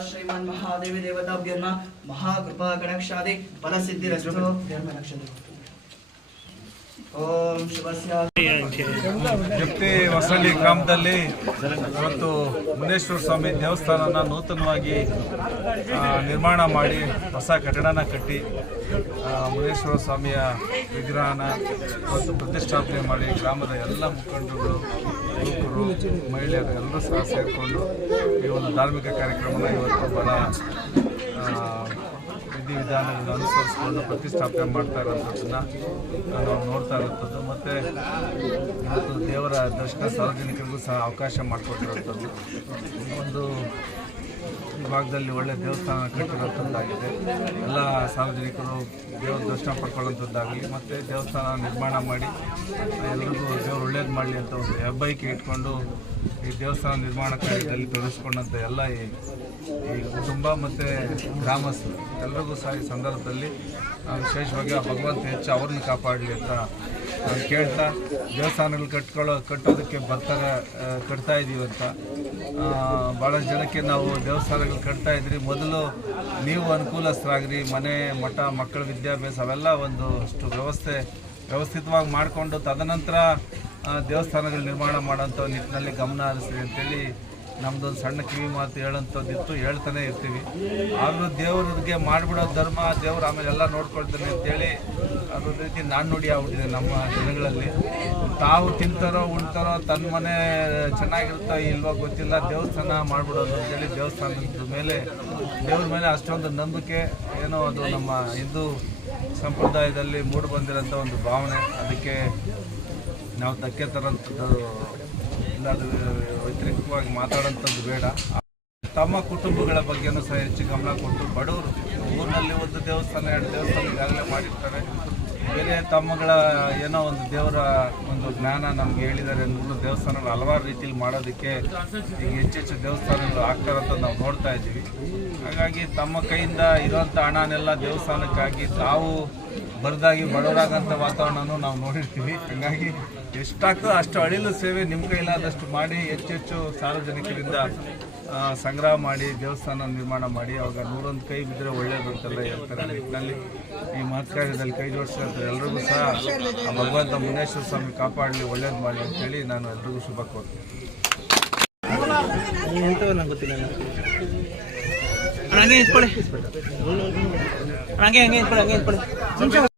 श्रीमन् महादेवी देवताभ्यो नमः महाकृपा कटाक्षादि फलसिद्धिरस्तु। ओम शुभस्य ಜಪ್ತಿ ಹೊಸಳ್ಳಿ ಗ್ರಾಮದಲ್ಲಿ ಇವತ್ತು ಮುನೇಶ್ವರ ಸ್ವಾಮಿ ದೇವಸ್ಥಾನನ ನೂತನವಾಗಿ ನಿರ್ಮಾಣ ಮಾಡಿ ಹೊಸ ಕಟ್ಟಡನ ಕಟ್ಟಿ ಮುನೇಶ್ವರ ಸ್ವಾಮಿಯ ವಿಗ್ರಹನ ಇವತ್ತು ಪ್ರತಿಷ್ಠಾಪನೆ ಮಾಡಿ ಗ್ರಾಮದ ಎಲ್ಲ ಮುಖಂಡರು, ಯುವಕರು, ಮಹಿಳೆಯರು ಎಲ್ಲರೂ ಸಹ ಸೇರಿಕೊಂಡು ಈ ಒಂದು ಧಾರ್ಮಿಕ ಕಾರ್ಯಕ್ರಮನ ಇವತ್ತು ಬಹಳ ವಿಧಿವಿಧಾನಗಳನ್ನು ಅನುಸರಿಸಿಕೊಂಡು ಪ್ರತಿಷ್ಠಾಪನೆ ಮಾಡ್ತಾ ಇರೋಂಥದ್ದನ್ನು ನಾವು ನೋಡ್ತಾ ಇರುವಂಥದ್ದು. ಮತ್ತು ಇವತ್ತು ದೇವರ ದರ್ಶನ ಸಾರ್ವಜನಿಕರಿಗೂ ಸಹ ಅವಕಾಶ ಮಾಡಿಕೊಟ್ಟಿರುವಂಥದ್ದು. ಒಂದು ಭಾಗದಲ್ಲಿ ಒಳ್ಳೆಯ ದೇವಸ್ಥಾನ ಕಟ್ಟಿರುವಂಥದ್ದಾಗಿದೆ. ಎಲ್ಲ ಸಾರ್ವಜನಿಕರು ದೇವರ ದರ್ಶನ ಪಡ್ಕೊಳ್ಳುವಂಥದ್ದಾಗಲಿ ಮತ್ತು ದೇವಸ್ಥಾನ ನಿರ್ಮಾಣ ಮಾಡಿ ಎಲ್ಲರಿಗೂ ದೇವರು ಒಳ್ಳೇದು ಮಾಡಲಿ ಅಂತ ಒಂದು ಹೆಬ್ಬೈಕೆ ಇಟ್ಕೊಂಡು ಈ ದೇವಸ್ಥಾನ ನಿರ್ಮಾಣ ಕಾರ್ಯದಲ್ಲಿ ತೊಡಗಿಸ್ಕೊಂಡಂಥ ಎಲ್ಲ ಈ ಕುಟುಂಬ ಮತ್ತು ಗ್ರಾಮಸ್ಥರು ಎಲ್ಲರಿಗೂ ಸಹ ಈ ಸಂದರ್ಭದಲ್ಲಿ ವಿಶೇಷವಾಗಿ ಆ ಭಗವಂತ ಹೆಚ್ಚು ಅವ್ರನ್ನ ಕಾಪಾಡಲಿ ಅಂತ ನಾನು ಕೇಳ್ತಾ, ದೇವಸ್ಥಾನಗಳು ಕಟ್ಟೋದಕ್ಕೆ ಕಟ್ತಾ ಇದ್ದೀವಿ ಅಂತ ಭಾಳಷ್ಟು ಜನಕ್ಕೆ ನಾವು ದೇವಸ್ಥಾನಗಳು ಕಟ್ತಾ ಇದ್ರಿ, ಮೊದಲು ನೀವು ಅನುಕೂಲಸ್ಥರಾಗ್ರಿ, ಮನೆ ಮಠ ಮಕ್ಕಳ ವಿದ್ಯಾಭ್ಯಾಸ ಅವೆಲ್ಲ ಒಂದು ಅಷ್ಟು ವ್ಯವಸ್ಥಿತವಾಗಿ ಮಾಡಿಕೊಂಡು ತದನಂತರ ದೇವಸ್ಥಾನಗಳು ನಿರ್ಮಾಣ ಮಾಡೋಂಥ ನಿಟ್ಟಿನಲ್ಲಿ ಗಮನ ಹರಿಸ್ರಿ ಅಂತೇಳಿ ನಮ್ಮದೊಂದು ಸಣ್ಣ ಕಿವಿ ಮಾತು ಹೇಳೋಂಥದ್ದಿತ್ತು, ಹೇಳ್ತಾನೆ ಇರ್ತೀವಿ. ಆದರೂ ದೇವ್ರಿಗೆ ಮಾಡಿಬಿಡೋ ಧರ್ಮ ದೇವ್ರು ಆಮೇಲೆ ಎಲ್ಲ ನೋಡ್ಕೊಳ್ತಾನೆ ಅಂತೇಳಿ ಅದೊಂದು ರೀತಿ ನಾಣ್ಣುಡಿ ಆಗ್ಬಿಟ್ಟಿದೆ ನಮ್ಮ ಜನಗಳಲ್ಲಿ. ತಾವು ತಿಂತಾರೋ ಉಣ್ತಾರೋ ತನ್ನ ಮನೆ ಚೆನ್ನಾಗಿರುತ್ತೋ ಇಲ್ವೋ ಗೊತ್ತಿಲ್ಲ, ದೇವಸ್ಥಾನ ಮಾಡಿಬಿಡೋದು ಅಂತೇಳಿ ದೇವಸ್ಥಾನದ ಮೇಲೆ ದೇವ್ರ ಮೇಲೆ ಅಷ್ಟೊಂದು ನಂಬಿಕೆ ಏನೋ ಅದು ನಮ್ಮ ಹಿಂದೂ ಸಂಪ್ರದಾಯದಲ್ಲಿ ಮೂಡಿ ಬಂದಿರೋಂಥ ಒಂದು ಭಾವನೆ. ಅದಕ್ಕೆ ನಾವು ಧಕ್ಕೆ ತರೋಂಥದ್ದು ಇಲ್ಲಾದ ವ್ಯತಿರಿಕ್ತವಾಗಿ ಮಾತಾಡೋಂಥದ್ದು ಬೇಡ. ತಮ್ಮ ಕುಟುಂಬಗಳ ಬಗ್ಗೆನೂ ಸಹ ಹೆಚ್ಚು ಗಮನ ಕೊಟ್ಟು ಬಡವರು ಊರಿನಲ್ಲಿ ಒಂದು ದೇವಸ್ಥಾನ 2 ದೇವಸ್ಥಾನ ಈಗಾಗಲೇ ಮಾಡಿರ್ತಾರೆ, ಬೇರೆ ತಮ್ಮಗಳ ಏನೋ ಒಂದು ದೇವರ ಒಂದು ಜ್ಞಾನ ನಮ್ಗೆ ಹೇಳಿದ್ದಾರೆ ಅಂದ್ರೂ ದೇವಸ್ಥಾನಗಳು ಹಲವಾರು ರೀತಿಯಲ್ಲಿ ಮಾಡೋದಕ್ಕೆ ಈಗ ಹೆಚ್ಚೆಚ್ಚು ದೇವಸ್ಥಾನಗಳು ಆಗ್ತಾರಂತ ನಾವು ನೋಡ್ತಾ ಇದ್ದೀವಿ. ಹಾಗಾಗಿ ತಮ್ಮ ಕೈಯಿಂದ ಇರೋಂಥ ಹಣನೆಲ್ಲ ದೇವಸ್ಥಾನಕ್ಕಾಗಿ ತಾವು ಬರದಾಗಿ ಬಡವರಾಗಂಥ ವಾತಾವರಣನೂ ನಾವು ನೋಡಿರ್ತೀವಿ. ಹಾಗಾಗಿ ಎಷ್ಟಾಗ್ತದೋ ಅಷ್ಟು ಅಳಿಲು ಸೇವೆ ನಿಮ್ಮ ಕೈಲಾದಷ್ಟು ಮಾಡಿ ಹೆಚ್ಚೆಚ್ಚು ಸಾರ್ವಜನಿಕರಿಂದ ಸಂಗ್ರಹ ಮಾಡಿ ದೇವಸ್ಥಾನ ನಿರ್ಮಾಣ ಮಾಡಿ ಅವಾಗ 101 ಕೈ ಬಿದ್ದರೆ ಒಳ್ಳೆಯದು ಅಂತೆಲ್ಲ ಹೇಳ್ತಾರೆ. ನಿಟ್ಟಿನಲ್ಲಿ ಈ ಮಹತ್ ಕಾರ್ಯದಲ್ಲಿ ಕೈ ಜೋಡಿಸ್ತಾರೆ ಎಲ್ರಿಗೂ ಸಹ ಆ ಭಗವಂತ ಮುನೇಶ್ವರ ಸ್ವಾಮಿ ಕಾಪಾಡಲಿ, ಒಳ್ಳೇದು ಮಾಡಲಿ ಅಂತೇಳಿ ನಾನು ಎಲ್ರಿಗೂ ಶುಭ ಕೋರ್ತೀನಿ. ಹಂಗೆ